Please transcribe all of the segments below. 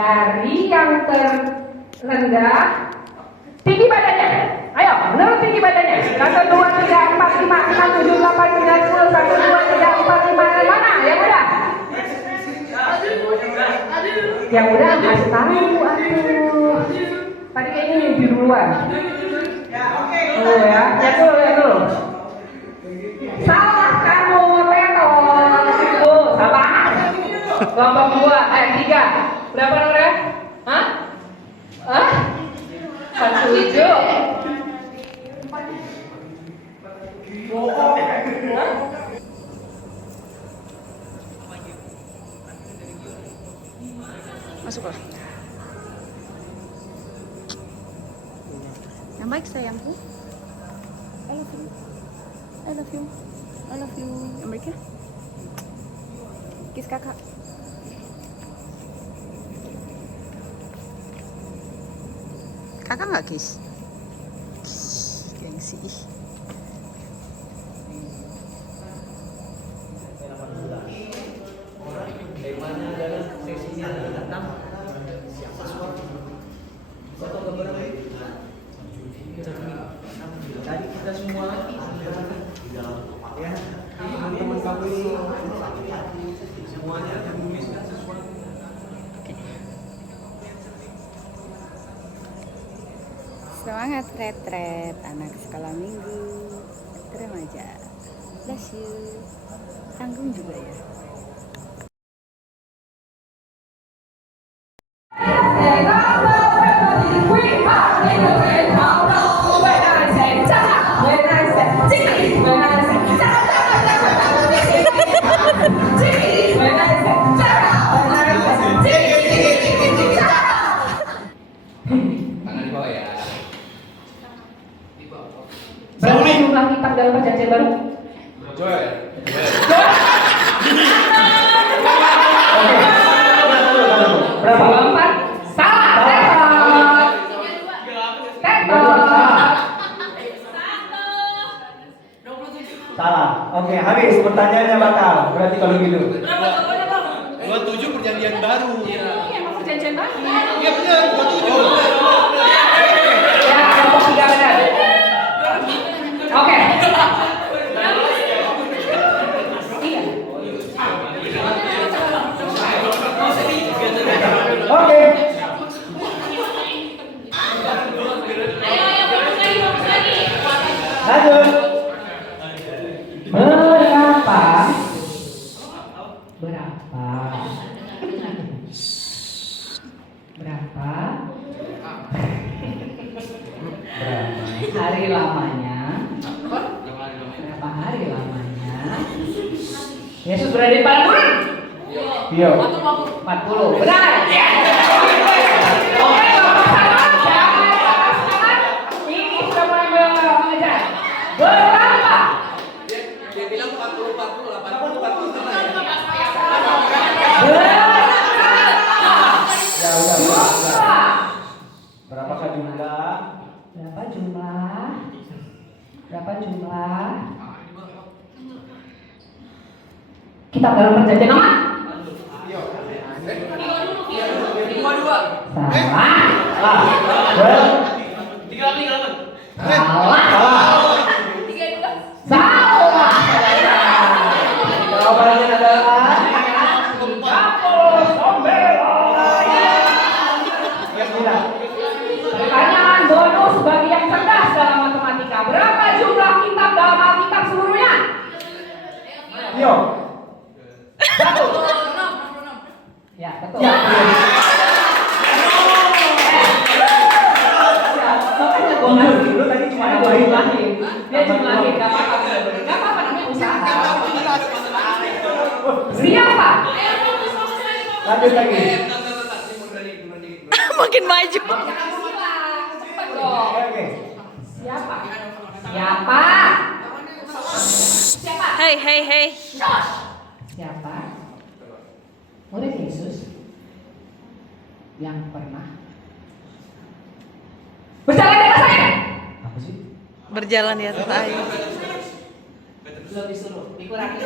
Dari yang terendah tinggi badannya. Ayo, menurut tinggi badannya. 1, 2, 3, 4, 5, 6, 7, 8, 9, 10. 1, 2, 3, 4, 5. Mana? Yang udah? Yang udah kasih tahu. Aduh. Tadi kayaknya mimpi duluan. Oh ya, lihat dulu. Salah kamu, tetot. Tuh, salah. Kelompok 3. Berapa nomornya? Hah? 47. Masuklah. Yang baik sayangku. I love you. I love you. I love you. Yang baik ya. Kiss kakak. Kakak nggak kiss? Kiss, gengsi. Temanya adalah sesinya datang siapa suatu foto gambar tadi kita semua ya teman-teman kamu ini semuanya menuliskan sesuatu. Semangat retret anak sekolah minggu remaja. Bless you. Tanggung juga ya. Berapa jumlah kitab dalam perjanjian baru? Joel. Berapa? 4. Salah. Salah. Oke, habis pertanyaannya batal. Berarti kalau gitu. 27 perjanjian baru. Iya, emang perjanjian baru. Iya benar, 27. Ya, kelompok 3 benar. Oke. Iya. Oke. Lanjut. Berapa hari lamanya? Berapa hari lamanya Yesus berada di padang gurun? Iya. 40. Benar. Oke, ini sudah mulai mengejar. Berapa? Dia bilang 40, 80, 80. Ya udah. Berapakah jumlah? Berapa jumlah? Kitab dalam perjanjian lama? Salah. Salah. Jawabannya adalah pertanyaan bonus bagi yang cerdas dalam matematika. Berapa jumlah kitab dalam Alkitab seluruhnya? Yo. 1. Ya, betul. Ya. Makanya gue ngasih Dulu tadi cuma gue nambahin. jumlahin. Dia jumlahin, gak apa-apa namanya usaha. Siapa? Lanjut lagi. Makin maju. Jangan silang, cepet dong. Oke. Siapa? Hey. Siapa? Murid Yesus yang pernah berjalan di atas air. Apa sih? Berjalan di atas air. Belum disuruh, dikurangi.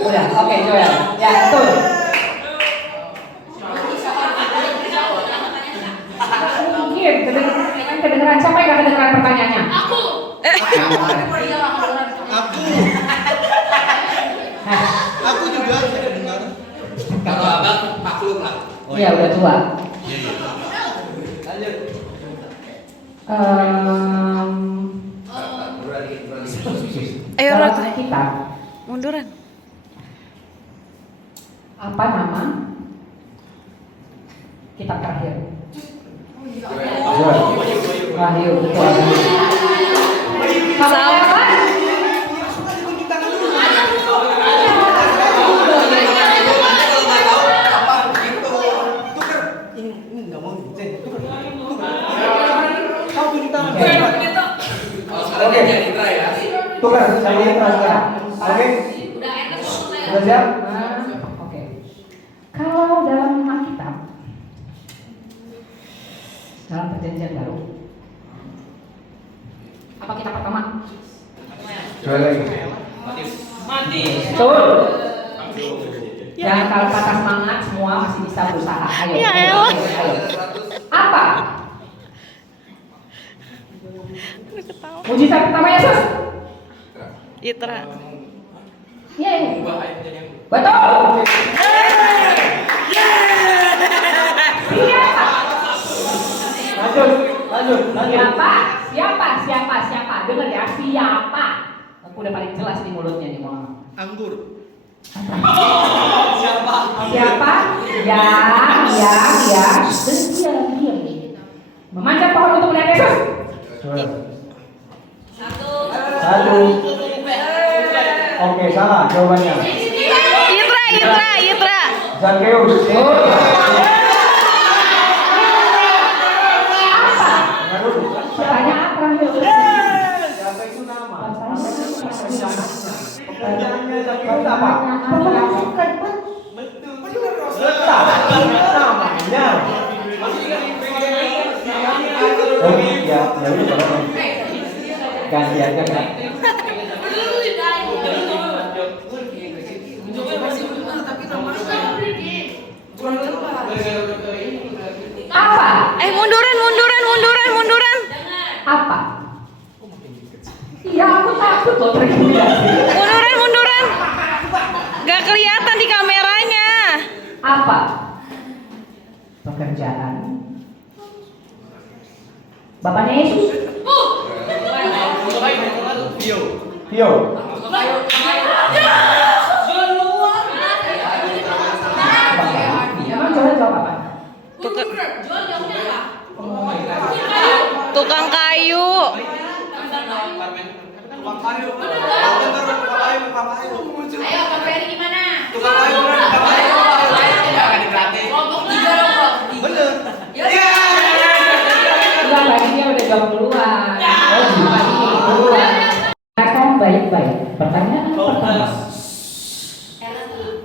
Udah, oke Joel. Ya, betul. kedengeran. Siapa yang gak kedengeran pertanyaannya? Aku. Aku juga dengar. Kalau abang maklum lah. Iya udah tua. Lanjut. Ayo Dalam Rod, kitab munduran. apa nama kitab terakhir? Wahyu, betul. Kalau Salah. apa? Oke. Tukar, sama yang terakhir. Oke. Sudah siap? Oke. Kalau dalam Alkitab, dalam perjanjian baru, apa kitab pertama? Joel lagi. Betul. Jangan kalau patah semangat semua masih bisa berusaha. Ayo. Ya ayo, elah. ayo. Apa? Aduh, ketawa. Mujizat pertama Yesus? Itra. Yeay. Betul. Lanjut. Siapa? Dengar ya, siapa? Aku udah paling jelas di mulutnya nih, Mama. Anggur. Siapa? Diam. Memanjat pohon untuk melihat Yesus. Joel. Satu. Oke, salah jawabannya. Itra. Zakheus. Tanya apa? Siapa itu nama? Pertanyaannya Zakheus apa? Namanya. Oke, ya udah. Ganti aja kan. Apa? Munduran. Apa? Iya, aku takut loh terintimidasi. Munduran. Gak kelihatan di kameranya. Apa? Pekerjaan Bapaknya Yesus. Tio. Emang coba jawab apa? Tukang kayu. Enggak, tadi dia udah jawab duluan. Duluan. Akan baik-baik. Pertanyaan pertama.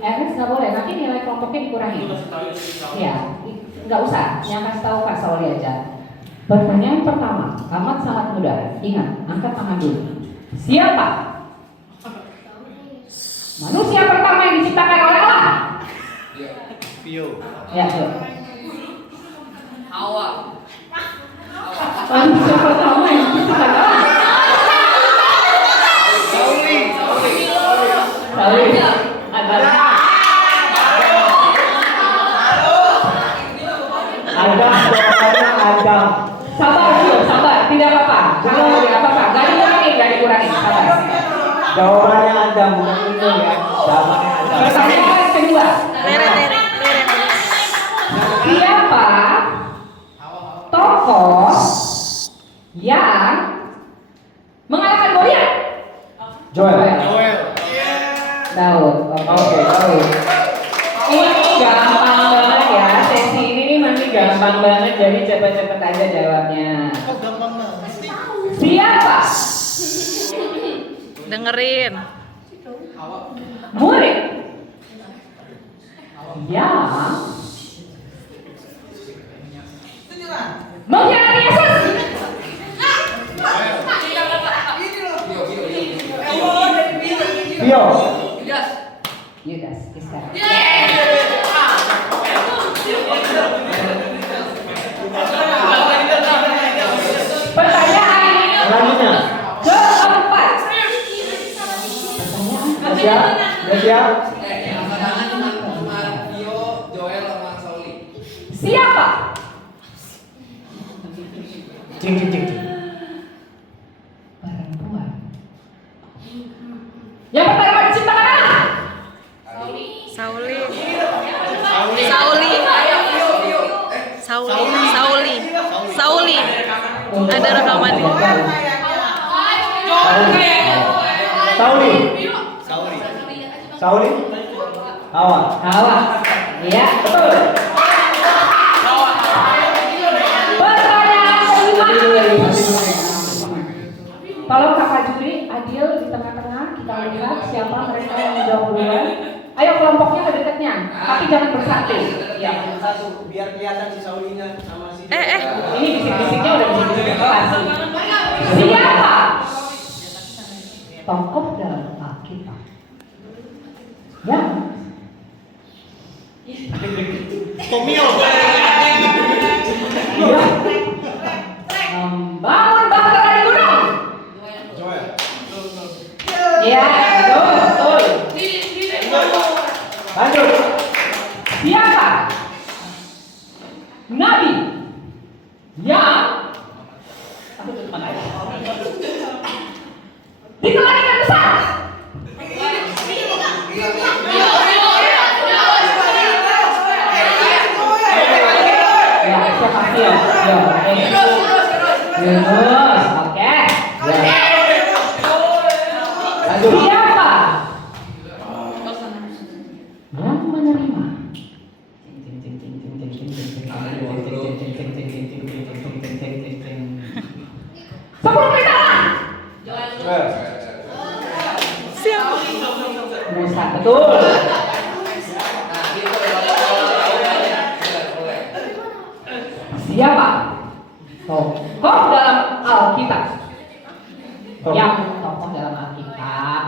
Ernest nggak boleh, nanti nilai kelompoknya dikurangi. Iya, nggak usah. Yang kasih tahu Kak Sauli aja. Pertanyaan pertama, amat sangat mudah. Ingat, angkat tangan dulu. Siapa manusia pertama yang diciptakan oleh Allah? Pio. Ya, betul. Manusia pertama yang diciptakan Allah. Sauli. Adam. Sabar, tidak apa-apa. Kalau tidak apa-apa, gak dikurangi, sabar. Jawabannya Adam, bukan itu ya. Jawabannya Adam. Pertanyaan kedua. Leret. Siapa tokoh yang mengalahkan Goliat? Joel. Daud. Oke, Daud. Ini gampang banget ya. Sesi ini masih gampang banget, jadi cepet-cepet aja jawabnya. Oh, gampang banget sih. Siapa Dengerin. murid yang mengkhianati Yesus? Tio. Yudas Iskariot. selanjutnya. Keempat. Udah siap? Udah siap? Pasangan cuma Vio, Joel sama Sauli. Siapa? Cing cing cing cing. Perempuan. Yang pertama diciptakan adalah Sauli. Sauli. Sauli. Sauli. Sauli. Ada rekamannya. Sauli. Sauli. Sauli. Hawa. Hawa. Iya, betul. Pertanyaan kelima. Tolong kakak juri adil di tengah-tengah, kita lihat siapa mereka yang menjawab duluan. Ayo kelompoknya ke dekatnya, tapi jangan bersatu. Ya. Satu biar kelihatan si Saulinya sama si. Ini bisik-bisiknya udah bisik-bisik kelas. Siapa tokoh dalam Alkitab yang Tomio. membangun bahtera di gunung? Joel. Ya, betul. Lanjut. Siapa nabi yang dikembalikan besar? Ya, siapa sih? Yunus, oke. Ya. Lanjut. Siapa yang menerima sepuluh perintah? Joel. Siapa? Musa, betul. Nah, gitu ya. Boleh. Siapa tokoh dalam Alkitab? Yang tokoh dalam Alkitab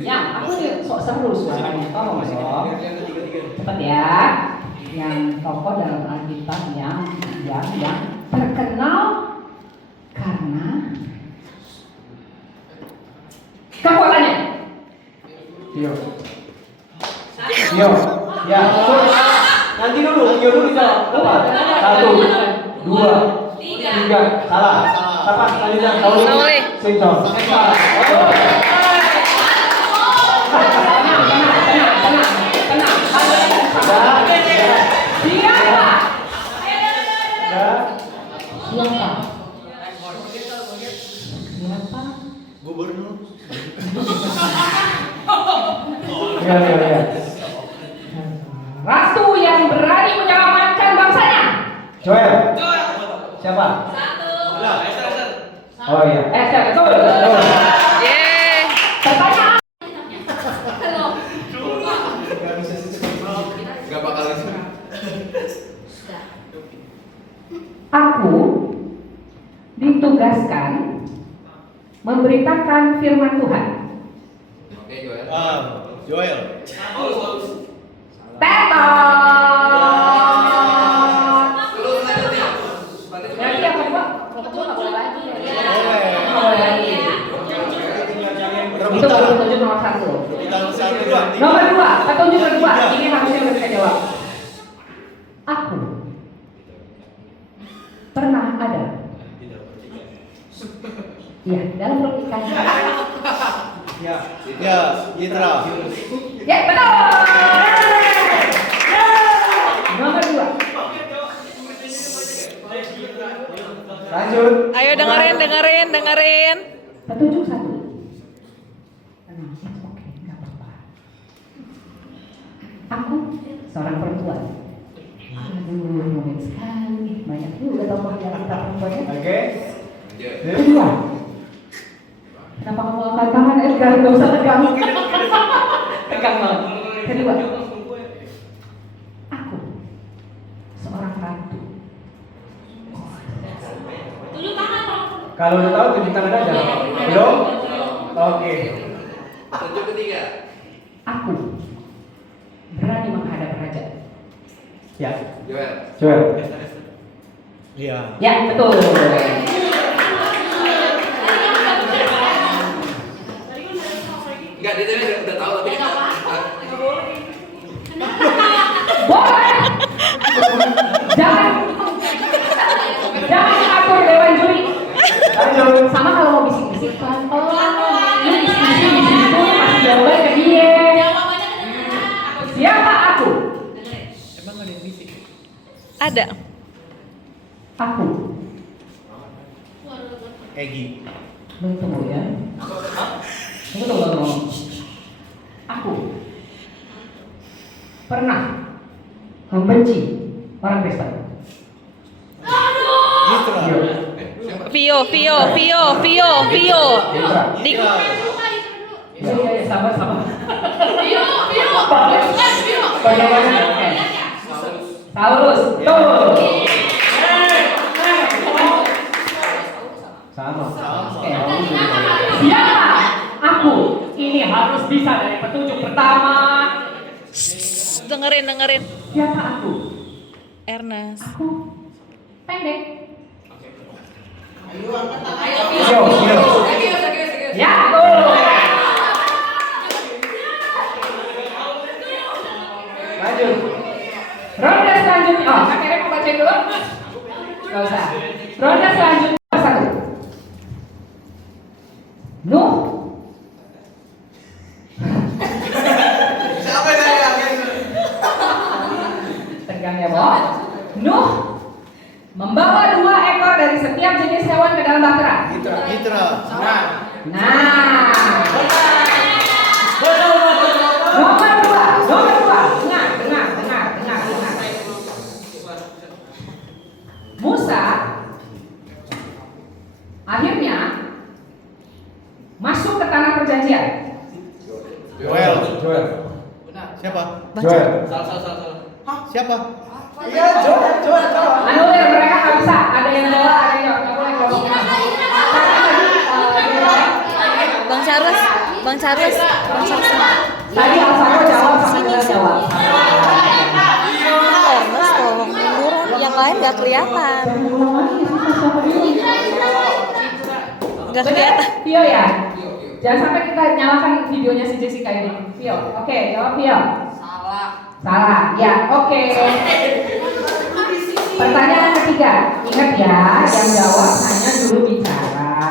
yang aku sok seru suaranya, tolong dong. Cepat ya. Yang tokoh dalam Alkitab yang terkenal karena kekuatannya. Tio. Tio. Ya. Nanti dulu. Tio dulu jawab. Coba. 1, 2, 3. Salah. Siapa? Selanjutnya Sauli. Sauli. Simpson. Tenang. Siapa? Siapa? Gubernur. Ya. Ratu yang berani menyelamatkan bangsanya. Joel. Siapa? Oh iya. Esther, betul. Yeay. Pertanyaan. Gak bakal bisa. Aku ditugaskan memberitakan firman Tuhan. Oke, Joel. Joel. Terus selanjutnya. Berarti yang kedua, nggak boleh lagi. Boleh. Nggak boleh lagi. Itu baru petunjuk nomor 1. Rebutan 1, 2, 3. Nomor 2, petunjuk kedua. Ini harusnya udah bisa jawab. Aku pernah ada. Iya, dalam pernikahan. Ya. Ya, Yitra. Ya, betul. Nomor 2. Lanjut. Ayo dengerin. Petunjuk 1. Tenang, it's okay, nggak apa-apa. Aku seorang perempuan. Aduh, rumit sekali. Banyak juga tokoh yang kita perempuannya. Oke. Kedua. Kenapa kamu angkat tangan, Edgar? Gak usah tegang. Tegang banget. Kedua. Aku seorang ratu. Kalau udah tahu tunjuk tangan aja. Belum? Oke. Petunjuk ketiga. Aku berani menghadap raja. Ya. Joel. Joel. Iya. Ya, betul. Jangan atur dewan juri. Lanjut. Sama kalau mau bisik-bisik pelan-pelan. Ini bisik-bisik di situ kasih jawaban ke dia. Siapa aku? Emang ada yang bisik? Ada. Aku. Egi. Tunggu ya. Tunggu. Aku pernah membenci orang Kristen. Mitra. Vio. Dik. Iya, sabar. Saulus. Tuh. Sama. Siapa aku? Ini harus bisa dari petunjuk pertama. Dengerin. Siapa aku? Ernest. Aku pendek. Yo. Ya, tuh. Lanjut. Ronde selanjutnya. Oh, kakeknya mau bacain dulu? Gak usah. Ronde selanjutnya satu. Nuh. Siapa yang nanya? Tegang ya, Bo. Nuh membawa 2 ekor dari setiap jenis hewan ke dalam bahtera. Mitra. Nah. Nomor 2. Dengar. Musa akhirnya masuk ke tanah perjanjian. Joel. Siapa? Joel. Salah. Siapa? Iya, Joel. Anulir mereka nggak bisa. Ada yang jawab, ada yang nggak boleh jawab. Bang Charles. Tadi Alvaro jawab, Samira jawab. Ernest tolong munduran, yang lain nggak kelihatan. Nggak kelihatan. Vio ya. Jangan sampai kita nyalakan videonya si Jessica ini. Vio, oke, jawab Vio. Salah. Ya, oke. Pertanyaan ketiga. Ingat ya, yang jawab hanya juru bicara.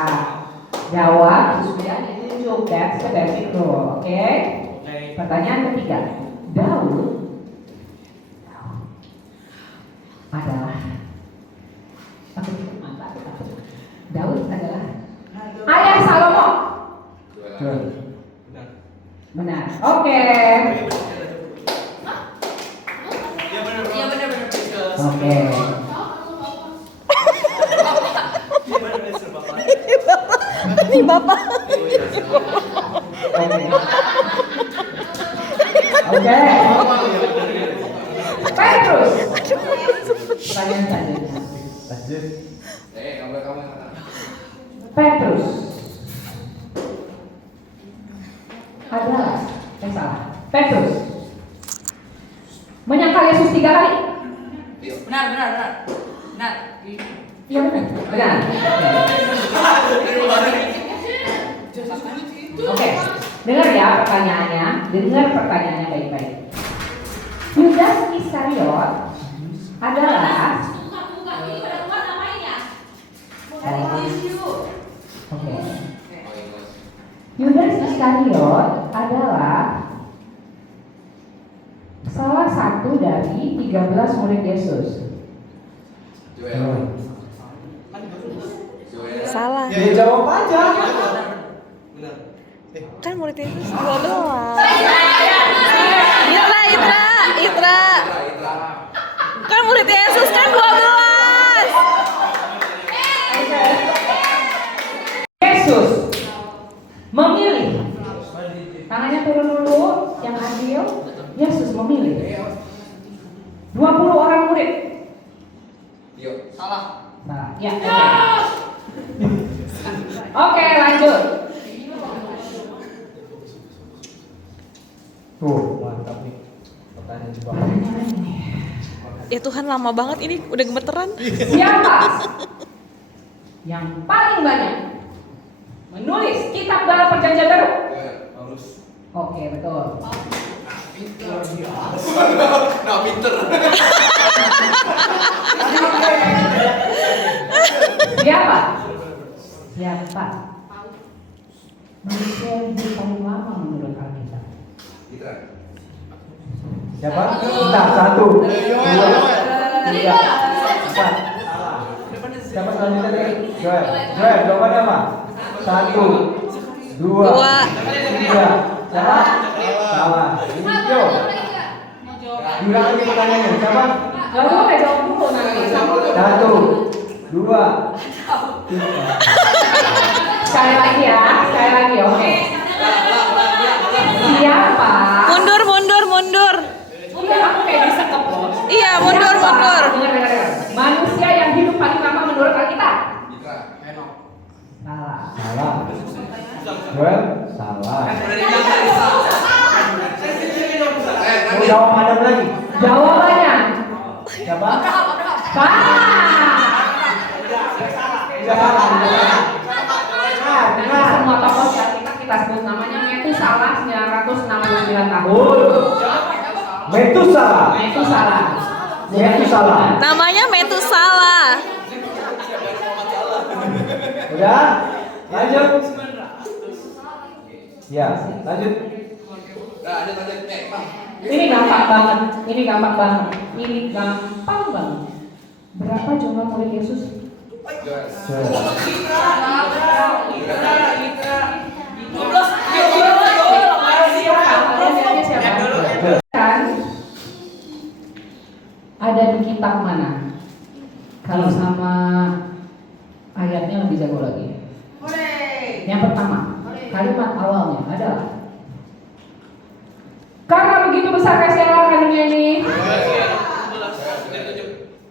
Jawab sudah ditunjuk. That's the basic rule. Oke. Pertanyaan ketiga. Daud adalah Daud adalah ayah Salomo. Joel. Benar. Oke. Iya benar. Oke. Ini bapak. Oke. Petrus. Pertanyaan selanjutnya. Lanjut. Kamu. Petrus adalah salah. Petrus menyangkal Yesus 3 kali. Benar. Iya benar. Oke. Dengar ya pertanyaannya. Dengar pertanyaannya baik-baik. Yudas Iskariot adalah Oke. Yudas Iskariot adalah salah satu dari 13 murid Yesus. Joel. Salah. Ya jawab aja. Benar. Kan murid Yesus 12. Itra. Kan murid Yesus kan 12. Yesus memilih. Tangannya turun dulu, yang adil. Yesus memilih 20 orang murid. Salah. Nah, ya. Oke, lanjut. Tuh, mantap nih. Pertanyaan juga. Ya Tuhan, lama banget ini, udah gemeteran. Siapa yang paling banyak menulis kitab dalam perjanjian baru? Harus. Oke, betul. Nah, pinter. Siapa? Siapa? Manusia yang hidup paling lama menurut Alkitab. Siapa? Bentar, 1, 2, 3, 4. Siapa selanjutnya tadi? Joel. Joel, jawabannya apa? 1, 2, 3. Siapa? Salah. Jo. Diulang lagi pertanyaannya. Siapa? Jawab dulu, jawab dulu nanti. 1, 2, 3. Sekali lagi ya, sekali lagi, oke. Siapa? Mundur, mundur, mundur. Iya, aku kayak disekep loh. Iya, mundur, Siapa? mundur. Dengar. Manusia yang hidup paling lama menurut Alkitab. Salah. Salah. Joel, salah. Mau jawab Adam lagi? Jawabannya Siapa? salah. Salah. Nanti semua tokoh di Alkitab kita sebut namanya Metusalah 969 tahun. Metusalah. Metusalah. Metusalah. Namanya Metusalah. Udah? Lanjut. Ya, lanjut. Ini gampang banget. Ini gampang banget. Ini gampang banget. Berapa jumlah murid Yesus? Kan ada di kitab mana? Kalau sama ayatnya lebih jago lagi. Yang pertama, kalimat awalnya adalah karena begitu besar kasih Allah akan dunia ini.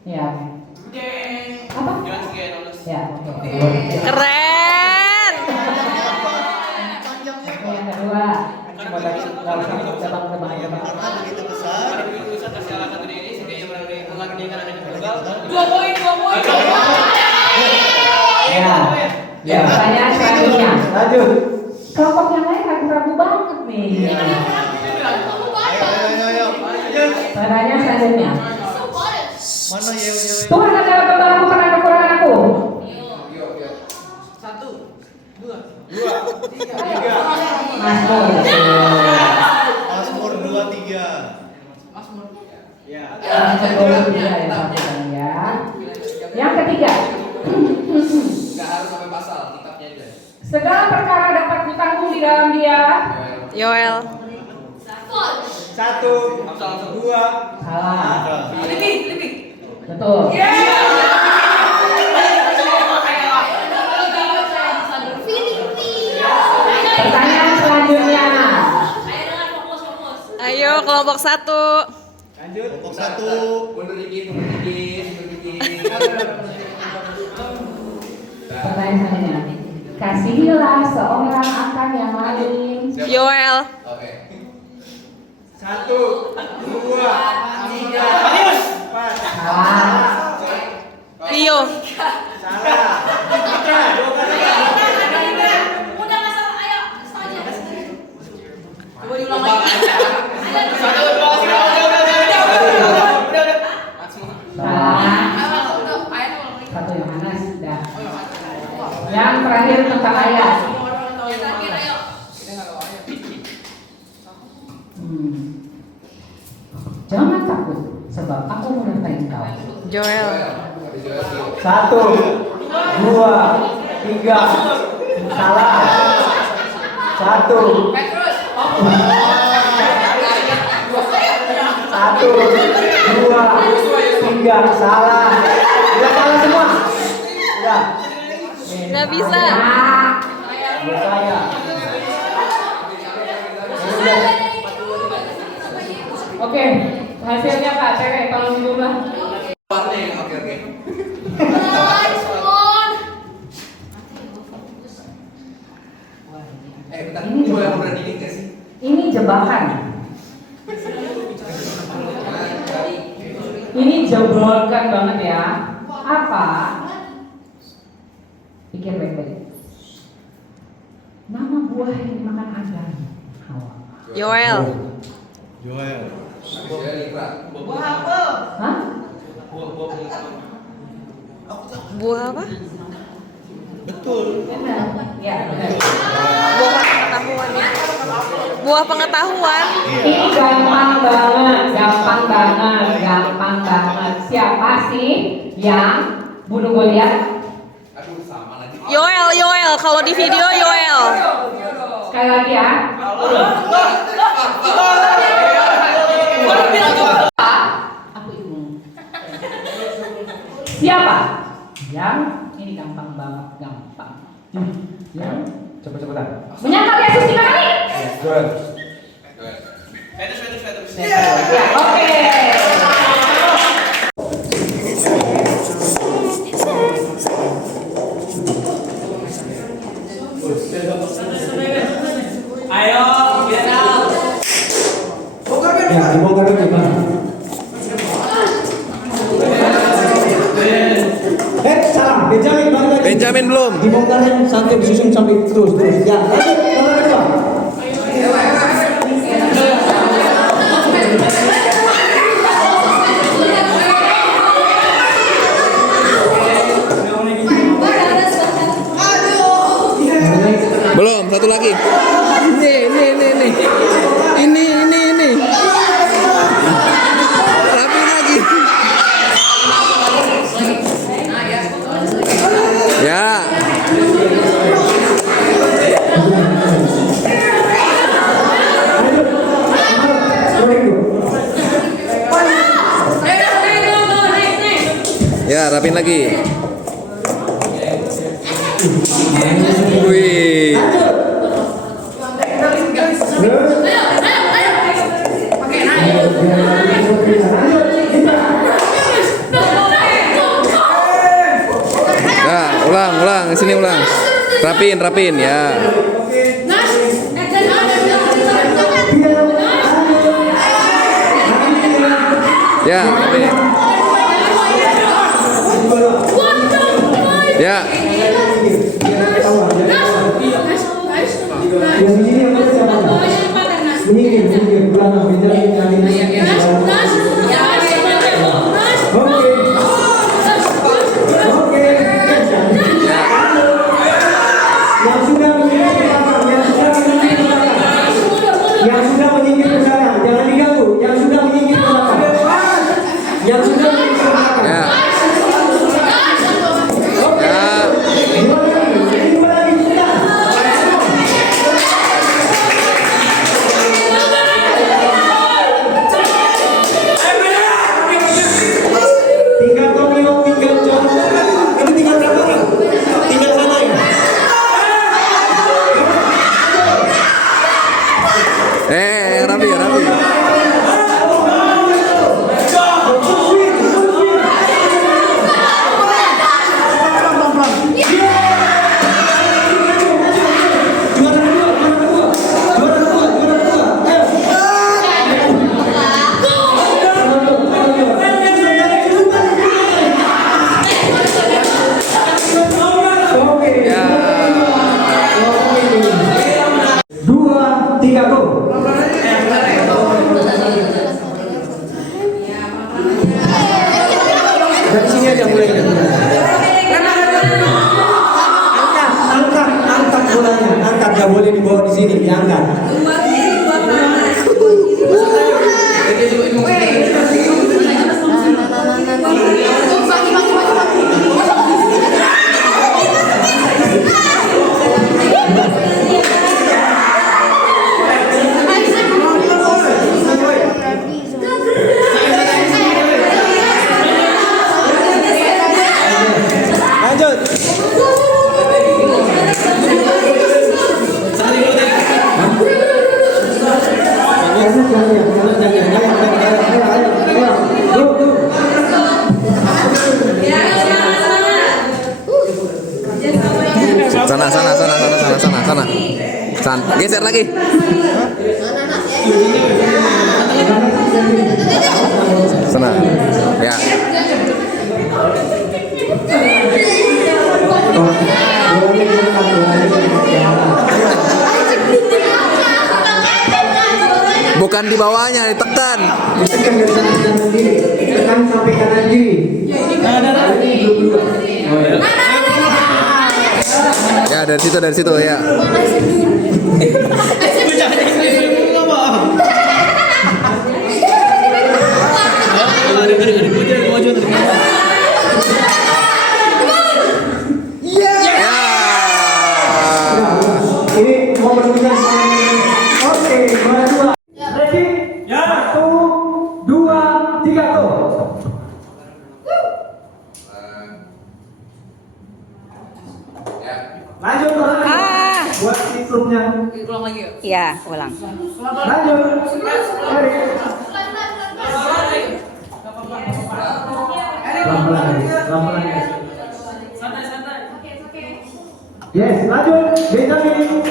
Ya. Apa? Ya. Oke. Keren. Yang kedua. Nggak usah cabang-cabang. Karena begitu besar. Ya. Ya. Pertanyaan selanjutnya. Lanjut. Kelompok yang lain ragu-ragu banget nih. Ayo. Pertanyaan selanjutnya. Mana Yeo? Tuhan adalah pembalaku karena kekurangan aku. Mazmur. Mazmur 2:3. Betul, ya, satu kan ya. Yang ketiga. Nggak harus sampai pasal, kitabnya aja. Segala perkara dapat ditanggung di dalam Dia. Yoel. 1, 2. Salah. Betul. Pertanyaan selanjutnya. Ayo kelompok 1. Lanjut. Kelompok 1. Mundur dikit. Pertanyaan selanjutnya. Kasihilah seorang akan yang lain. Yoel. Oke. 1, 2, 3, 4. Salah. Tio. Salah. Citra, 2 kali. Salah. Satu Yohanes. Dah. Yang terakhir tentang ayat. Jangan takut, sebab aku menyertai kau. Joel. 1, 2, 3. Salah. 1, 2, 3. Salah. Udah salah semua. Udah. Nggak bisa. Udah saya. Oke, hasilnya Pak Tere, tolong diubah. Oke. Bentar, Ini coba yang jebakan. berat dikit nggak sih? Ini jebakan. Ini jeblokan banget ya. Apa? Pikir baik-baik. Nama buah yang dimakan Adam. Hawa. Yoel. Joel. Habis ya, Litra. Hah? Buah apa? Betul. Ya. Buah pengetahuan ya. Buah pengetahuan. Ini gampang banget, gampang banget, gampang banget. Siapa sih yang bunuh Goliat? Aduh, sama lagi. Yoel. Kalau di video Yoel. Sekali lagi ya. Aku bingung. Siapa yang ini gampang banget, gampang. Ya, cepet-cepetan. Menyangkal Yesus 3 kali. Good. Ya, oke. Ayo, get out. Ya, dibongkar gimana? Salah. Benjamin balik lagi. Benjamin belum. Dibongkarin sampai disusun sampai terus. Ya, lanjut. Nomor kedua. Belum, satu lagi. Nih. Ini. Rapi lagi. Ya. Ya, rapin lagi. Wih. Ya, ulang, sini ulang. Rapin ya. Ya, rapin. Ya. Rapi. Dari sini aja mulainya. Angkat bolanya, angkat, gak boleh dibawa di sini, diangkat. Sana. Geser lagi. Sana. Ya. bukan di bawahnya, ditekan. Ditekan dari kanan kiri. Tekan sampai kanan kiri. Ini belum. Oh, ya. Ya, dari situ ya. Ya. Ini mau bertugas. Oke, dua. Ready? Ya. 1, 2, 3, go. Lanjut orang. Buat sistemnya. Iya, ulang. Lanjut. Mari. Pelan-pelan. Yes, lanjut. Benjamin.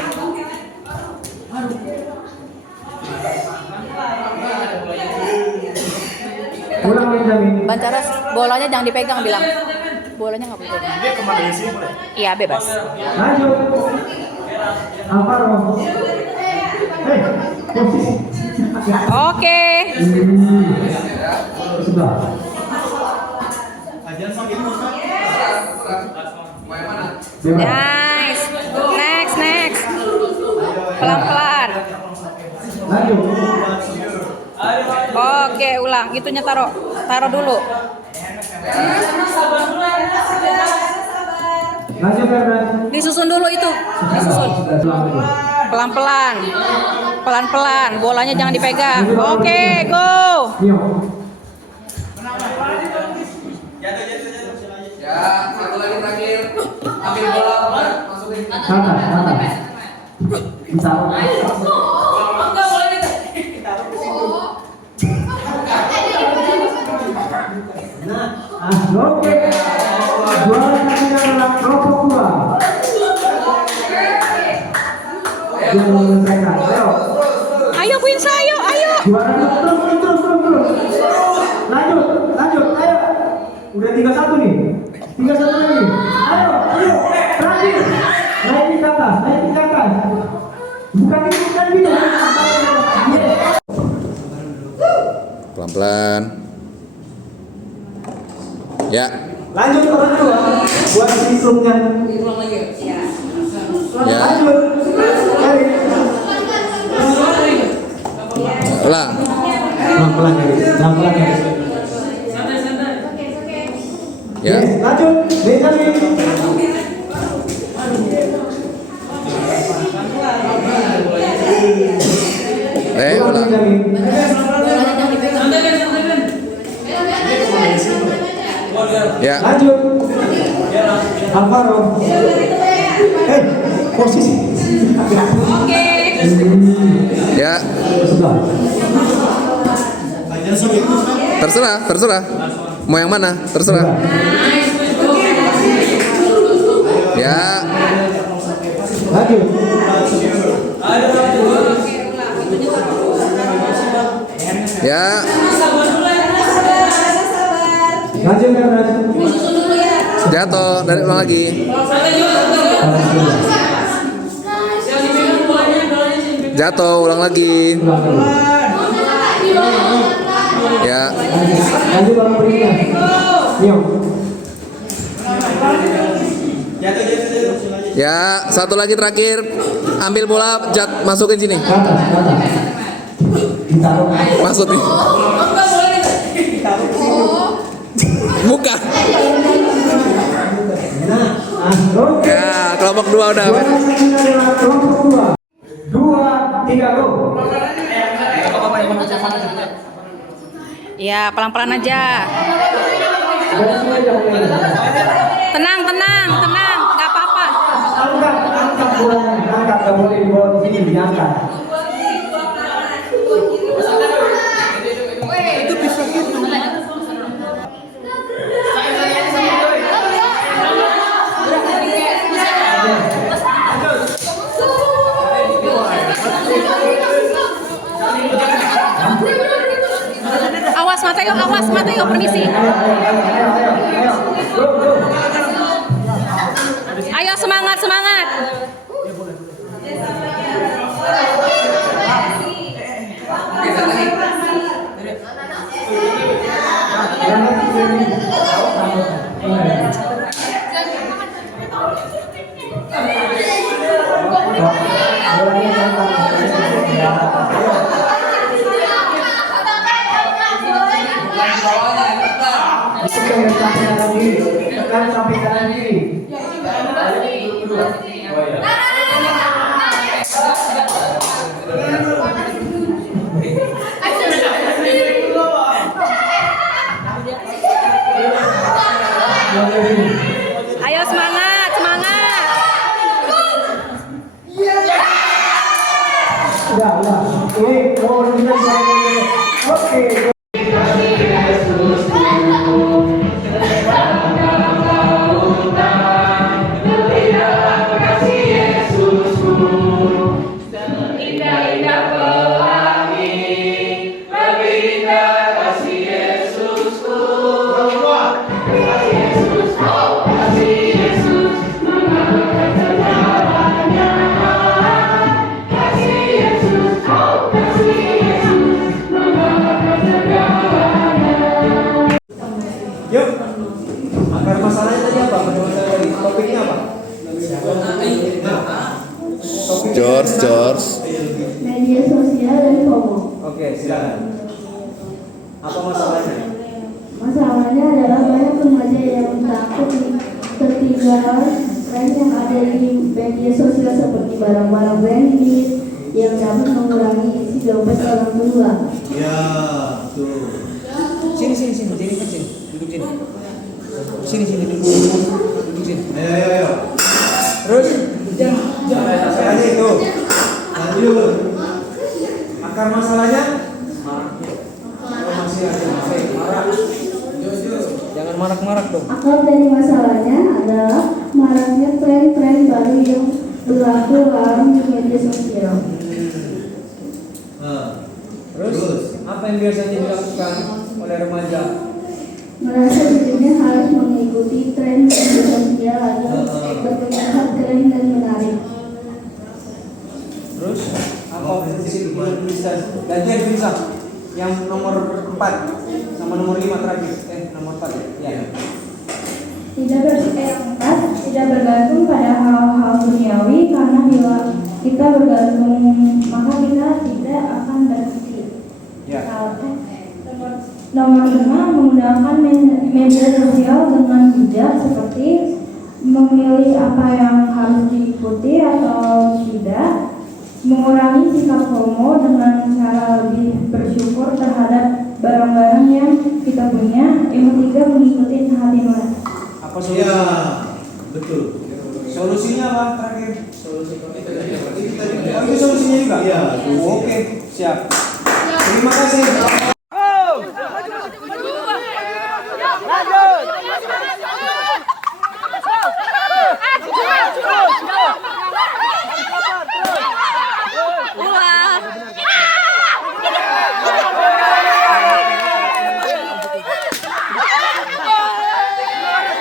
Ulang Benjamin. Bancaras, bolanya jangan dipegang bilang. Bolanya nggak boleh pegang. Dia kemana sih? Iya, bebas. Lanjut. Alvaro. Hei, posisi. Oke. Sudah. Nice. Next. Pelan-pelan. Lanjut. Oke, ulang. Itunya taruh dulu. Lanjut Ferdan. Disusun dulu itu. Disusun. Pelan-pelan. Pelan-pelan. Bolanya jangan dipegang. Oke, go. Nio. Ya, satu lagi terakhir. Ambil bola, masukin. Kata. Ditaruh. Oke. Juara ketiga adalah kelompok 2. Yang menyelesaikan. Ayo. Ayo, Quinsa, ayo. Juara terus. Lanjut. Ayo. Udah 3-1 nih. 3-1 lagi. Ayo. Terakhir. Naik ke atas. Bukan ini. Pelan-pelan. Ya. Lanjut orang 2. Buat sistemnya. Ya. Lanjut. Mari. Ulang. Pelan-pelan ya. Ya. Yes, lanjut. Benjamin. Ulang. Benjamin. Ya. Lanjut. Alvaro. Posisi. Oke. Ya. Sudah. Terserah. Mau yang mana? Terserah. Ya. Lanjut. Ya. Lanjut Ferdan. Jatuh, dari ulang lagi. Jatuh, ulang lagi. Ya. Lanjut orang berikutnya. Nio. Ya, satu lagi terakhir. Ambil bola, masukin sini. Kata. Ditaruh. Maksudnya. Bukan. Oke. Ya, kelompok 2 udah. Juara ketiga adalah kelompok 2. 2, 3, go. Ya, pelan-pelan aja. Tenang. Nggak apa-apa. Angkat bolanya. Nggak boleh dibawa di sini, diangkat. Awas Mateo, permisi. Ayo semangat. Kita Tekan sampai kanan kiri. Ayo semangat, semangat. Udah. Oke, oke. Yuk. Akar masalahnya tadi apa? Topiknya apa? George. Media sosial dan FOMO. Oke, silakan. Apa masalahnya? Masalahnya adalah banyak remaja yang takut ketinggalan tren yang ada di media sosial seperti barang-barang branded yang dapat mengurangi isi dompet orang tua. Ya, tuh. Sini kan sini. Duduk sini. Sini duduk sini. Ayo. Terus masalahnya itu. Lanjut. Akar masalahnya? Masih ada marah. Jangan marak-marak dong. Akar dari masalahnya adalah maraknya tren-tren baru yang berlaku larang di media sosial. Terus apa yang biasanya dilakukan oleh remaja? Merasa dirinya harus mengikuti tren media sosial agar terlihat keren dan menarik. Terus apa fungsi bisa gajian bisa yang nomor 4 sama nomor 5 terakhir nomor 4 ya. Tidak bergantung pada hal-hal duniawi, karena bila kita bergantung maka kita tidak akan berhenti. Ya. Nomor 5, menggunakan media sosial dengan bijak, seperti memilih apa yang harus diikuti atau tidak, mengurangi sikap FOMO dengan cara lebih bersyukur terhadap barang-barang yang kita punya. Yang ketiga, mengikuti hati nurani. Apa solusinya? Ya, betul. Solusinya apa terakhir? Oh, itu solusinya juga? Iya. Oke, siap. Terima kasih.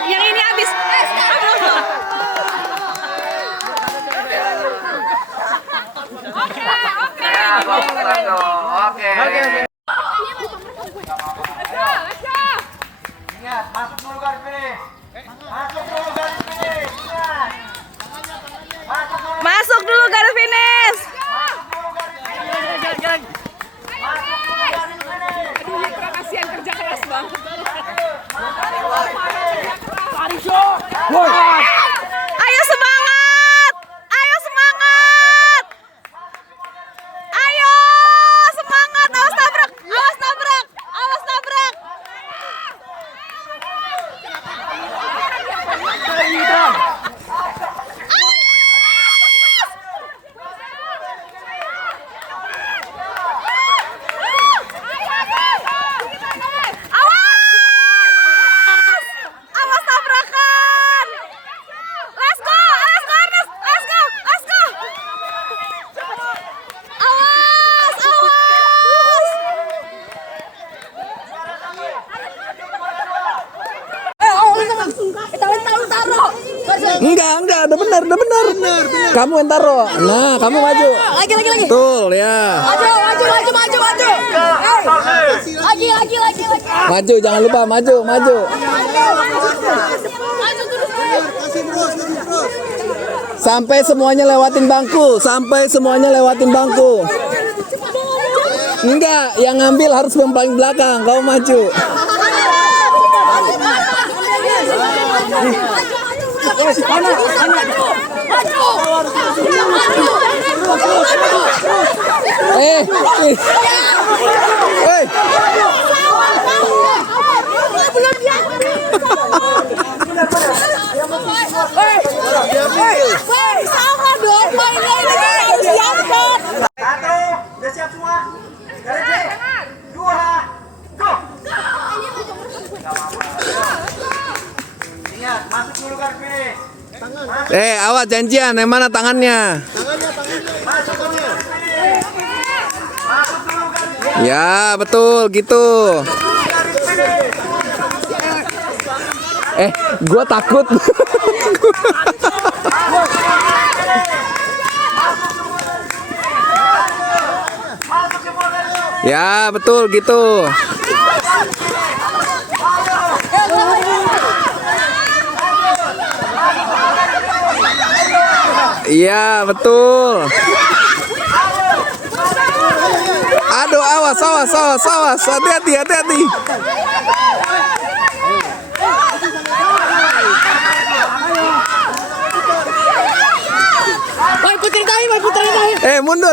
Yang ini habis. Oke. Masuk dulu garis finish. Kasihan kerja keras banget. Ayo semangat. Ayo semangat. Ayo semangat. Awas tabrak. Awas tabrak. Awas tabrak. Awas tabrakan. Let's go Ernest. Let's go. Awas. Taruh. Enggak, udah benar. Kamu yang taruh. Nah, kamu maju. Lagi. Betul, ya. Maju. Maju, jangan lupa maju. Sampai semuanya lewatin bangku. Enggak, yang ngambil harus yang paling belakang. Kau maju. Sama dong, mainnya ini harus diangkat. Satu, udah siap semua? Garis, 2, go! Ingat, masuk dulu garis finish. Awas janjian, yang mana tangannya? Masuk dulu garis finish. Masuk dulu garis finish. Ya, betul gitu. Gua takut. Ya, betul gitu. Iya, betul. Aduh, awas. Hati-hati. Mundur.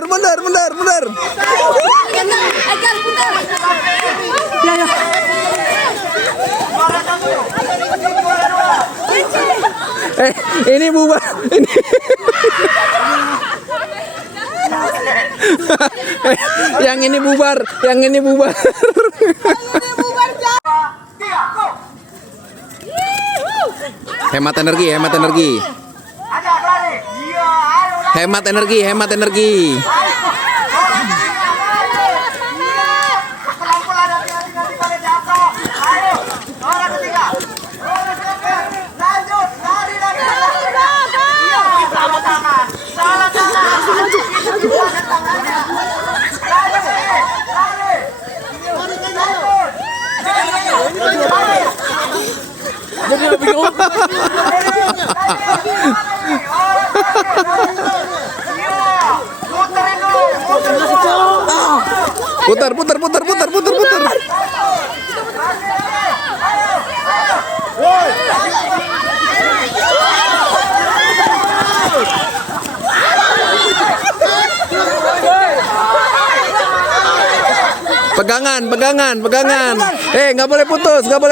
Ini bubar. Ini. Yang ini bubar. Hemat energi. Ada lari. Iya, ayo lari. Hemat energi. Pelan-pelan hati-hati nanti pada jatuh. Ayo, orang ketiga. Lanjut, lari. Iya, sama tangan. Salah tangan. Itu ada tangannya. Lari. Jadi lebih Iya, puterin dulu. Putar. Pegangan. Nggak boleh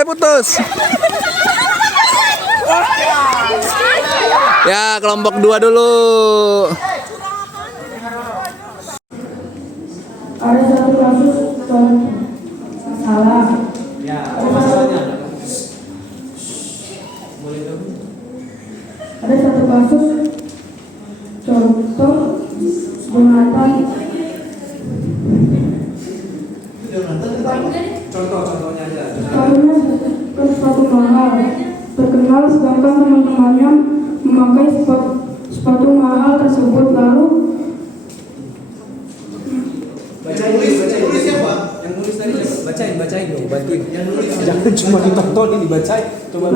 putus. Ya, kelompok 2 dulu. Ada satu kasus salah. Ya, apa masalahnya? Ada satu kasus contoh Jonathan. Contohnya aja. Kasusnya sepatu mahal terkenal, sedangkan teman-temannya memakai sepatu mahal tersebut. Lalu Bacain siapa? Yang nulis tadi siapa? Bacain dong, bantuin. Yang nulis jangan cuma ditontonin, dibacain. Coba.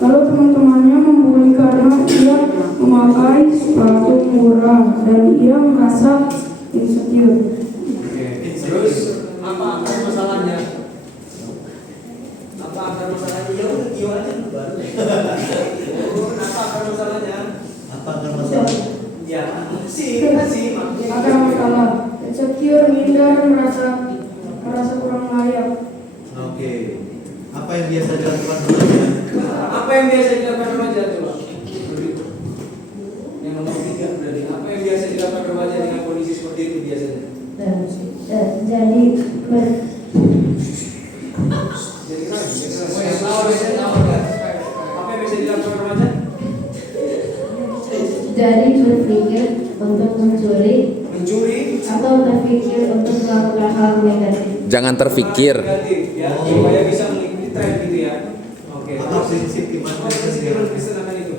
Lalu teman-temannya membuli karena ia memakai sepatu murah dan ia merasa insecure. Oke, terus apa akar masalahnya? Apa akar masalahnya? Iya aja baru. Kenapa akar masalahnya? Apa akar masalahnya? Ya, sih. Akar masalah insecure, minder, merasa kurang layak. Oke. Apa yang biasa dilakukan remaja? Apa yang biasa dilakukan remaja coba? Yang nomor 3 berarti. Apa yang biasa dilakukan remaja dengan kondisi seperti itu biasanya? Jadi Apa yang bisa dilakukan remaja? jadi berpikir untuk mencuri atau berpikir untuk melakukan hal negatif. Jangan terfikir. Negatif, ya. Supaya bisa mengikuti tren gitu ya. Oke. Atau prinsip gimana? Apa prinsip kesenangan itu?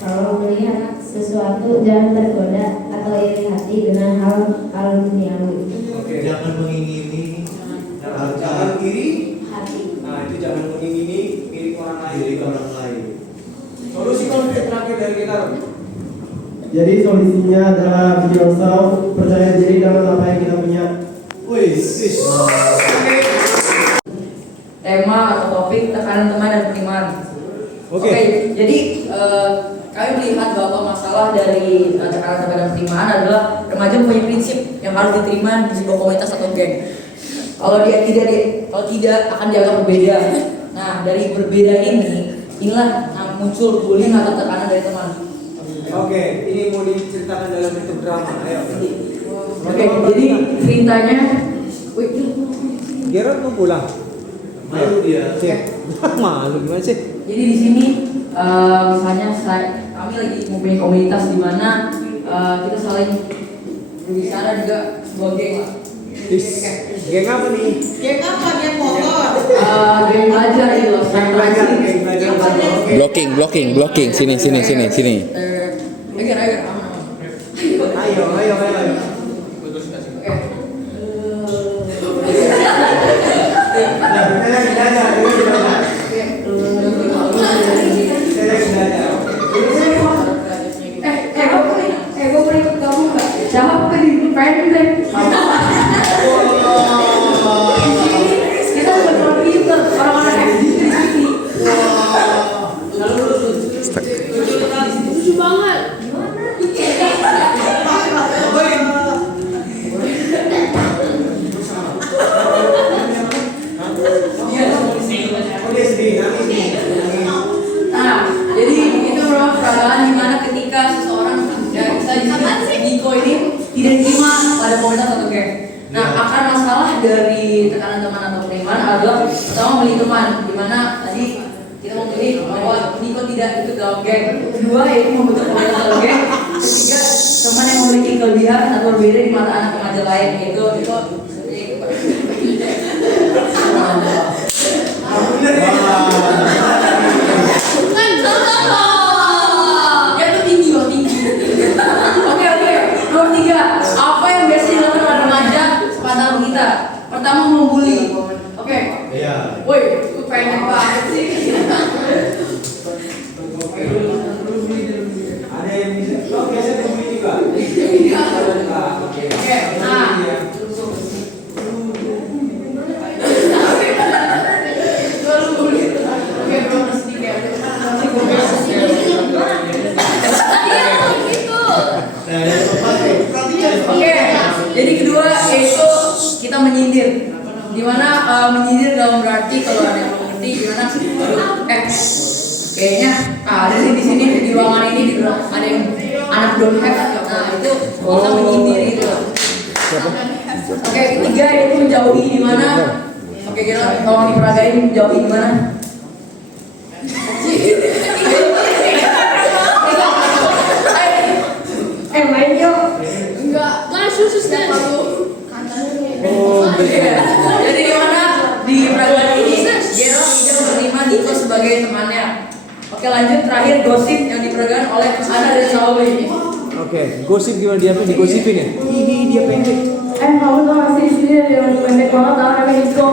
Kalau melihat sesuatu jangan tergoda atau iri hati dengan hal duniawi. Jangan mengingini Jangan iri. Hati. Nah, itu jangan mengingini milik orang lain. milik orang lain. Solusi konflik terakhir dari kita. Jadi solusinya adalah be yourself, percaya diri dalam apa yang kita punya. Wih, sis. Tema atau topik tekanan teman dan penerimaan. Oke. Jadi kami melihat bahwa masalah dari tekanan teman dan penerimaan adalah remaja punya prinsip yang harus diterima di sebuah komunitas atau geng. Kalau tidak akan dianggap berbeda. Nah, dari berbeda inilah muncul bullying atau tekanan dari teman. Oke, ini mau diceritakan dalam bentuk drama. Ayo. Oke, jadi ceritanya, Gerard mau pulang. Malu dia. Malu gimana sih? jadi di sini misalnya kami lagi mempunyai komunitas di mana kita saling berbicara juga sebuah geng lah. Geng apa nih? Geng belajar gitu loh. Geng belajar. Blocking. Sini. Agar aman. Ayo. Gue boleh ikut kamu nggak? Siapa di friend deh? Kita benar pinter orang-orang FD di sini. Lucu banget. Nah, jadi itu merupakan peragaan di mana ketika seseorang Niko ini tidak diterima pada komunitas atau geng. Nah, akar masalah dari tekanan teman atau penerimaan adalah pertama memilih teman, di mana tadi kita memilih bahwa Niko tidak ikut dalam geng. Kedua, yaitu membentuk komunitas atau geng. Ketiga, teman yang memiliki kelebihan atau berbeda di mata anak remaja lain, yaitu Nomor 3, apa yang biasa dilakukan oleh remaja sepantaran kita? Pertama, membuli. Oke. Iya. Woi, lu pengen banget sih. Ada yang bisa. Oh, biasanya membeli juga. Oke, nah. Oke, jadi kedua yaitu kita menyindir. Dimana menyindir dalam berarti kalau ada yang mengerti gimana? Kayaknya ada sih di sini di ruangan ini ada yang anak don't have. Nah itu kita menyindir itu. Oke, ketiga yaitu menjauhi di mana? Oke, kita tolong diperagain menjauhi di mana? Main yuk. Enggak susus deh. Jadi di mana di peragaan ini Gero tidak menerima Niko sebagai temannya. Oke, lanjut terakhir gosip yang diperagaan oleh Ana dan Sawi. Oke, gosip gimana dia digosipin ya? Ini dia pendek. Kamu tuh masih di sini yang pendek banget namanya Niko.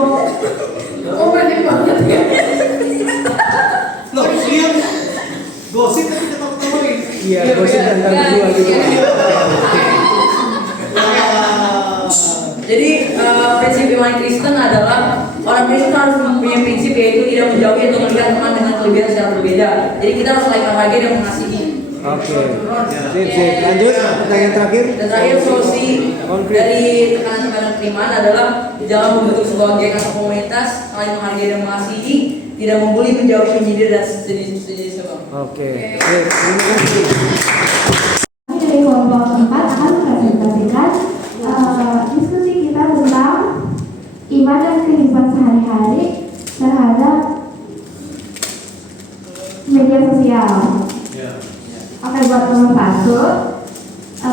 Oh, pendek banget ya. Loh, dia gosip tapi ketawa-ketawain. Iya, gosip antara berdua gitu. Jadi prinsip iman Kristen adalah orang Kristen harus mempunyai prinsip yaitu tidak menjauhi atau melihat teman dengan kelebihan secara berbeda. Jadi kita harus saling menghargai dan mengasihi. Oke. Sip. Lanjut, pertanyaan terakhir. Dan terakhir solusi dari tekanan teman dan penerimaan adalah dalam membentuk sebuah geng atau komunitas saling menghargai dan mengasihi, tidak membuli, menjauhi, menyindir dan sejenis sebab. Oke. Sip, terima kasih. Dari kelompok 4 akan mempresentasikan diskusi kita tentang iman dan kehidupan sehari-hari terhadap media sosial. Oke, buat nomor 1,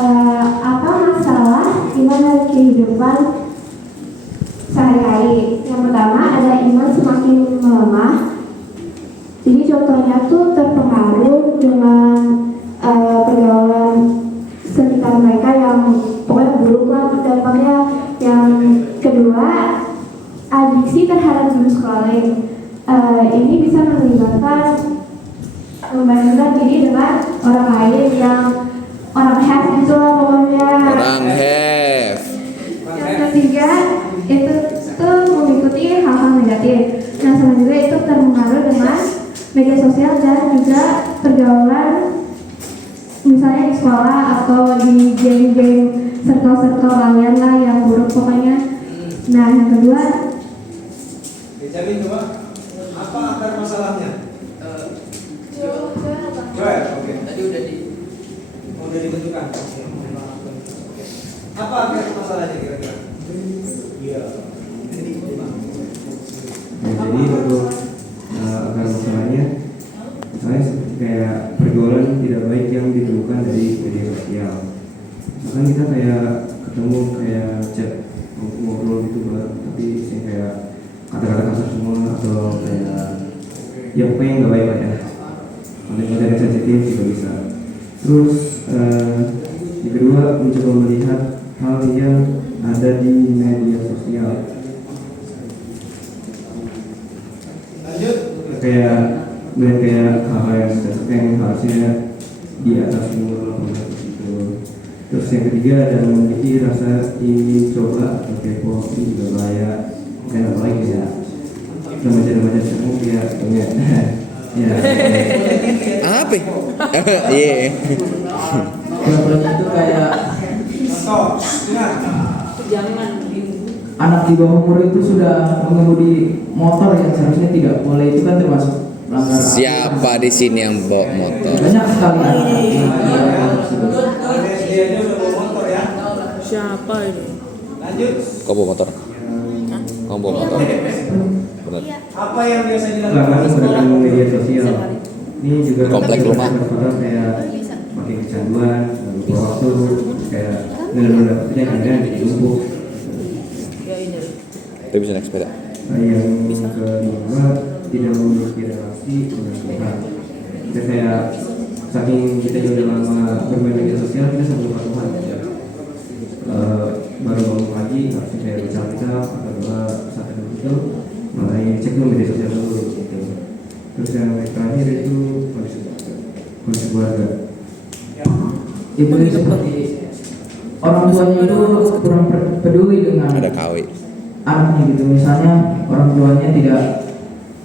apa masalah iman dan kehidupan sehari-hari? Yang pertama ada iman semakin melemah. Jadi contohnya tuh terpengaruh dengan pergaulan sekitar mereka yang kedua, adiksi terhadap doom scrolling. Ini bisa melibatkan membandingkan diri dengan orang lain yang orang have gitu lah pokoknya. Orang have. Yang ketiga itu mengikuti hal-hal negatif. Yang selanjutnya itu terpengaruh dengan media sosial dan juga pergaulan, misalnya di sekolah atau di game-game circle-circle kalian lah yang buruk pokoknya. Nah yang kedua, Benjamin coba, apa akar masalahnya? Joel, oke. Tadi udah Udah ditentukan. Apa akar masalahnya kira-kira? Iya. Jadi untuk akar masalahnya, misalnya seperti kayak pergaulan tidak baik yang ditemukan dari media sosial. Bahkan kita kayak ketemu kayak chat ngobrol gitu tapi sih kayak kata-kata kasar semua atau kayak ya pokoknya yang nggak baik lah ya. Konten-konten yang sensitif juga bisa. Terus yang kedua mencoba melihat hal yang ada di media sosial. Lanjut. Kayak melihat kayak hal-hal yang harusnya di atas umur gitu. Terus yang ketiga ada memiliki rasa ingin coba atau kepo, ini juga bahaya. Dan apalagi ya remaja-remaja sekarang ya ya Apa? Iya. Problem itu kayak Stop. Dengar. anak di bawah umur itu sudah mengemudi motor yang seharusnya tidak boleh, itu kan termasuk pelanggaran. Siapa di sini yang bawa motor? Banyak sekali anak Dia udah bawa motor ya. Siapa ini? Lanjut. Kau bawa motor? Kau bawa motor? Benar. Apa yang biasa karena dilakukan? menggunakan media sosial ini juga Komplek rumah. orang kayak pakai kecanduan lupa waktu kayak benar-benar kadang ditumpuk. Dia bisa naik sepeda. Yang kedua tidak memiliki relasi dengan Tuhan. Kita kayak saking kita udah lama bermain media sosial kita sampai lupa Tuhan. Baru bangun pagi harusnya kayak baca atau saat itu mulai cek dulu media sosial dulu gitu. Terus yang terakhir itu kondisi keluarga. itu seperti orang tuanya itu kurang peduli dengan Ada KW. anaknya gitu. Misalnya orang tuanya tidak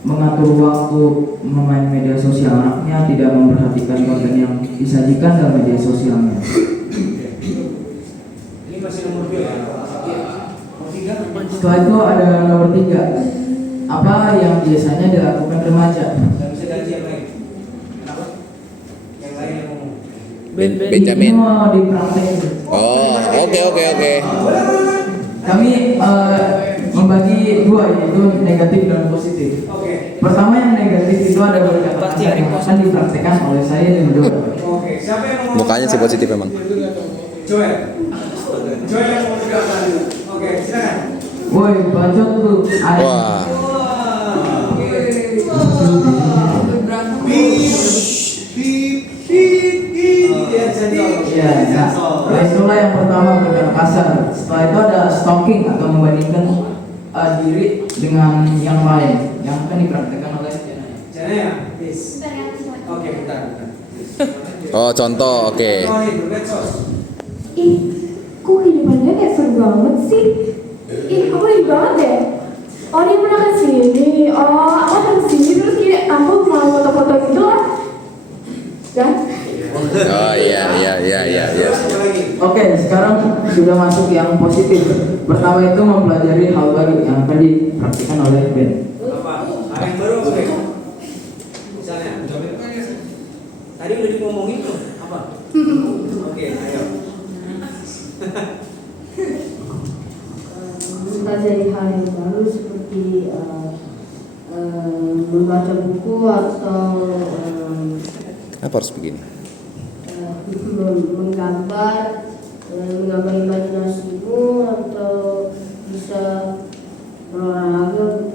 mengatur waktu memain media sosial, anaknya tidak memperhatikan konten yang disajikan dalam media sosialnya. Ini masih nomor 2 ya. Nomor 3. Setelah itu ada nomor 3, apa yang biasanya dilakukan remaja. Nggak bisa ganti yang lain. Kenapa? Yang lain yang ngomong. Benjamin. Ini mau dipraktekin. Oh, oke. Kami membagi 2, yaitu negatif dan positif. Oke. Pertama yang negatif itu ada beberapa yang akan dipraktekkan oleh saya dan Joel. Oke. Siapa yang ngomong? Mukanya sih positif memang. Joel. Joel yang ngomong juga tadi. Oke, silakan. Woi, bacot tuh. Wah. Ya, nah, itulah yang pertama bukan kasar. Setelah itu ada stalking atau membandingkan diri dengan yang lain yang akan dipraktekkan oleh Jana ya? Yes. Oke, bentar. Oh, contoh, oke. Oh, ini bermedsos. ih kok kehidupannya kayak seru banget sih. Ih aku lagi banget deh. Oh dia pernah kesini, aku kesini terus kayak aku mau foto-foto gitu lah. Dan Oh iya. Apa lagi? Oke, sekarang sudah masuk yang positif. Pertama itu mempelajari hal baru yang akan dipraktikkan oleh Ben. Apa? Ada yang baru apa? Misalnya, tadi udah diomongin tuh. Apa? Oke, ayo. mempelajari hal yang baru seperti membaca buku atau Apa harus begini? menggambar imajinasimu atau bisa berolahraga.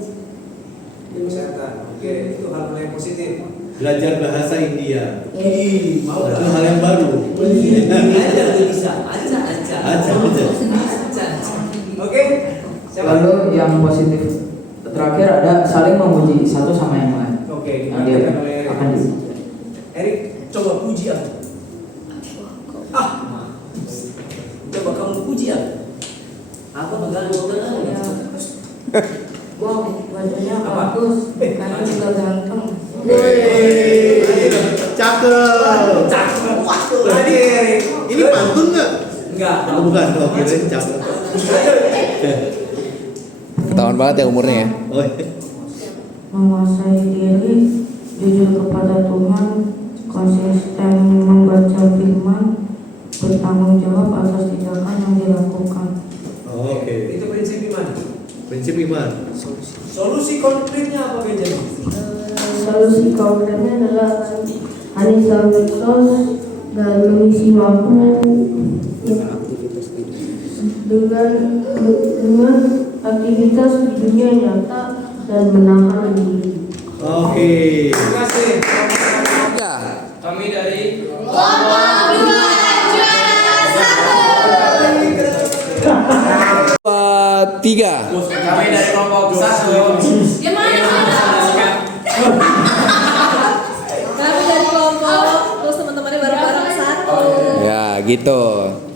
Kesehatan. Oke, itu hal yang positif. Belajar bahasa India. Mau Itu hal yang baru. Ini aja bisa. Aja. Aja. Oke. Lalu yang positif terakhir ada saling memuji satu sama yang lain. Oke, Yang dia dilanjutkan oleh Erik. akan dipuji. Erik, coba puji aku. Coba kamu puji aku. Apa pegangan? Wow, badannya Apa? bagus, karena juga ganteng. Cakep. Cakep. Lagi Erik. Ini pantun nggak? Enggak. Oh, bukan. Oh, kirain cakep. Ketahuan banget ya umurnya ya. Oh, iya. Menguasai diri, jujur kepada Tuhan, konsisten membaca firman, bertanggung jawab atas tindakan yang dilakukan. Oh, oke. Itu prinsip iman. Prinsip iman. Solusi konkretnya apa Benjamin? Solusi konkretnya adalah analisa medsos dan mengisi waktu dengan aktivitas di dunia nyata dan menahan diri. Oke. Terima kasih. Ya. Kami dari Tiga. kami dari kelompok 1. Kami dari kelompok, terus teman-temannya bareng-bareng satu. Ya gitu.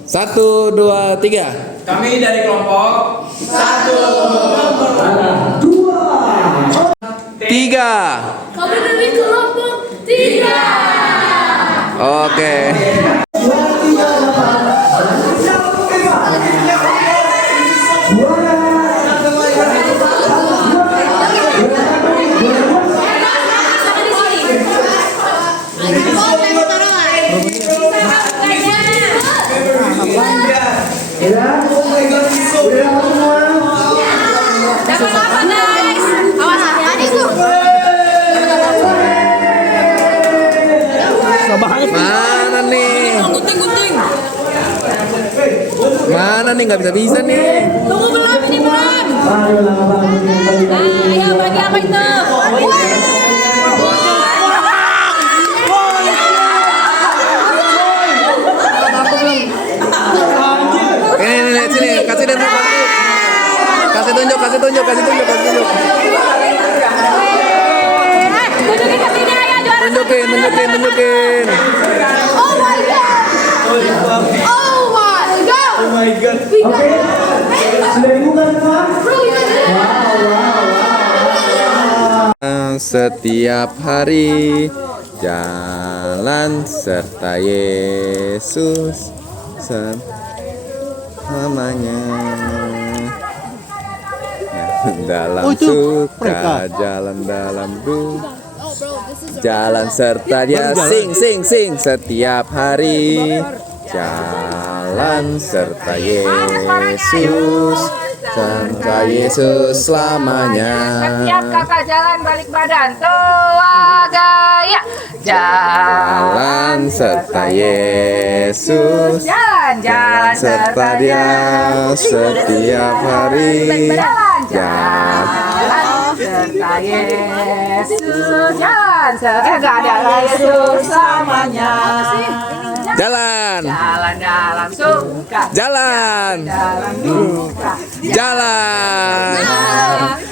1, 2, 3. Kami dari kelompok 3. Kami dari kelompok 3. Oke. Mana nih? Mana nih nggak bisa nih? Tunggu belum ini belum? Nah, ayo bagi apa itu? Ini lihat sini, kasih dan kasih tunjuk. Tunjukin ke sini ayo juara. Tunjukin. Oh my god. Oh my god. Sudah dibuka semua? Setiap hari jalan serta Yesus selamanya. Dalam suka, jalan dalam duka, jalan serta dia. Sing setiap hari jalan serta Yesus selamanya. Setiap kakak jalan balik badan, toa gaya. Jalan serta Yesus, Jalan serta dia setiap hari. Jalan serta Yesus, jalan serta Yesus selamanya. Jalan Dalam suka, dalam duka, jalan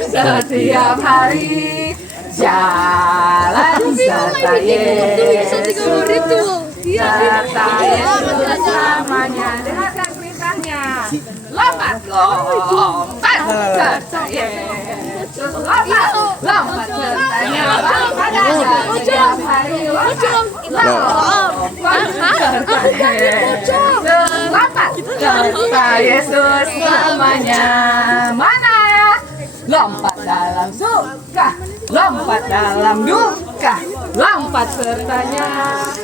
setiap hari. Jalan serta Yesus, serta Yesus selamanya. Dengarkan perintahnya. Lompat serta Yesus. Lompat sertanya. Setiap hari lompat serta Yesus selamanya. Mana? Lompat dalam suka, lompat dalam duka, lompat sertanya.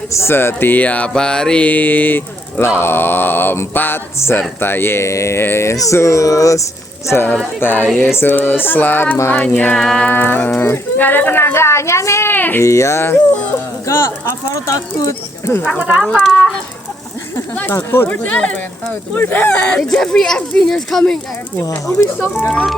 setiap hari. Lompat serta Yesus selamanya. Gak ada tenaganya nih. Iya. Kak, Alvaro takut. Takut apa? Takut. Jeffrey Epstein is coming. Wow. It'll be so fun.